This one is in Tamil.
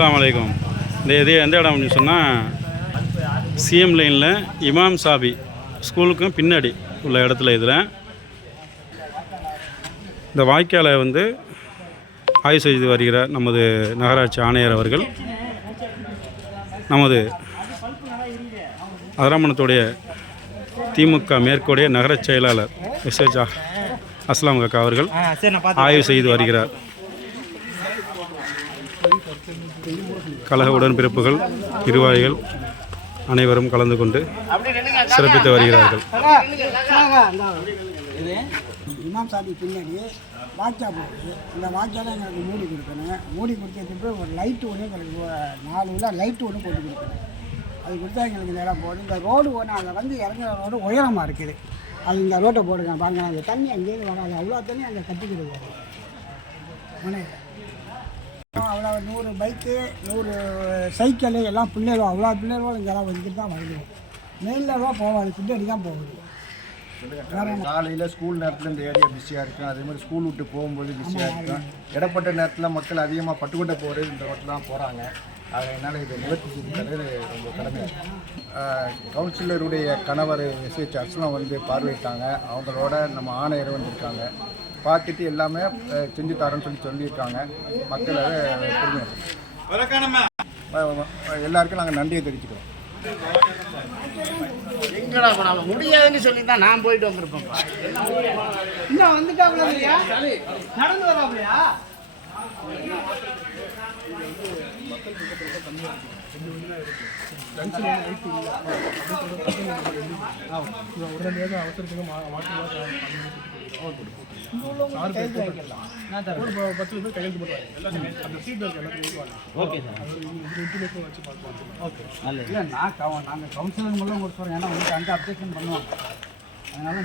அஸ்ஸலாமு அலைக்கும். இது எந்த இடம் அப்படின்னு சொன்னால் சிஎம் லைனில் இமாம் சாபி ஸ்கூலுக்கும் பின்னாடி உள்ள இடத்துல இதில் இந்த வாய்க்காலை வந்து ஆய்வு செய்து வருகிறார் நமது நகராட்சி ஆணையர் அவர்கள். நமது அதராமணத்துடைய திமுக மேற்கோடைய நகரச் செயலாளர் எஸ்ஹெச் அஸ்லாம் காக்கா அவர்கள் ஆய்வு செய்து வருகிறார். கழக உடன்பிறப்புகள் நிர்வாகிகள் அனைவரும் கலந்து கொண்டு சிறப்பித்து வருகிறார்கள். இமாம் சாதி பின்னாடி வாக்கியா போகுது. இந்த வாக்கியால் எங்களுக்கு மூடி கொடுக்கணும். மூடி கொடுத்ததுக்கு ஒரு லைட்டு ஒன்று எங்களுக்கு 4 உள்ள லைட்டு ஒன்று போட்டு கொடுக்கணும். அது கொடுத்தா எங்களுக்கு நேரம் போகுது. இந்த ரோடு ஒன்று அதில் வந்து இறங்குற ரோடு உயரமாக இருக்குது. அது இந்த ரோட்டை போடுங்க பாருங்க. அந்த தண்ணி அங்கேருந்து வராது. அவ்வளோ தண்ணி அங்கே கட்டிக்கிறது முனையில் அவ்வளோ 100 பைக்கு 100 சைக்கிள் எல்லாம் பிள்ளைகளும் அவ்வளோ பிள்ளைகளும் இங்கெல்லாம் வந்துட்டு தான் வருது. மெயின்லாம் போகாது, பின்னாடி தான் போகுது. காலையில் ஸ்கூல் நேரத்தில் இந்த ஏரியா பிஸியாக இருக்கும். அதே மாதிரி ஸ்கூல் விட்டு போகும்போது பிஸியாக இருக்கும். இடப்பட்ட நேரத்தில் மக்கள் அதிகமாக பட்டுக்கோட்டை போகிறது இந்த ரோட்டில் தான் போகிறாங்க. அதனால் இதை நிவர்த்தி செய்து தரது ரொம்ப கடமையாக. கவுன்சிலருடைய கணவர் எஸ்ஹெச் அஸ்லாம் வந்து பார்வையிட்டாங்க. அவங்களோட நம்ம ஆணையர் வந்திருக்காங்க. பார்த்துட்டு எல்லாமே செஞ்சு தரேன்னு சொல்லியிருக்காங்க. மக்கள் எல்லாருக்கும் நாங்கள் நன்றியை தெரிவிச்சுக்கிறோம். எங்கடா போனாலும் முடியாதுன்னு சொல்லி தான் நான் போயிட்டு வந்திருப்பேன். இன்னும் வந்துட்டாப்ல நடந்து வராப்லையா? நாங்கள் கவுன்சிலர் மூலம் கொடுத்துறோம். ஏன்னா உங்களுக்கு அங்கே அப்டேஷன் பண்ணுவாங்க. அதனால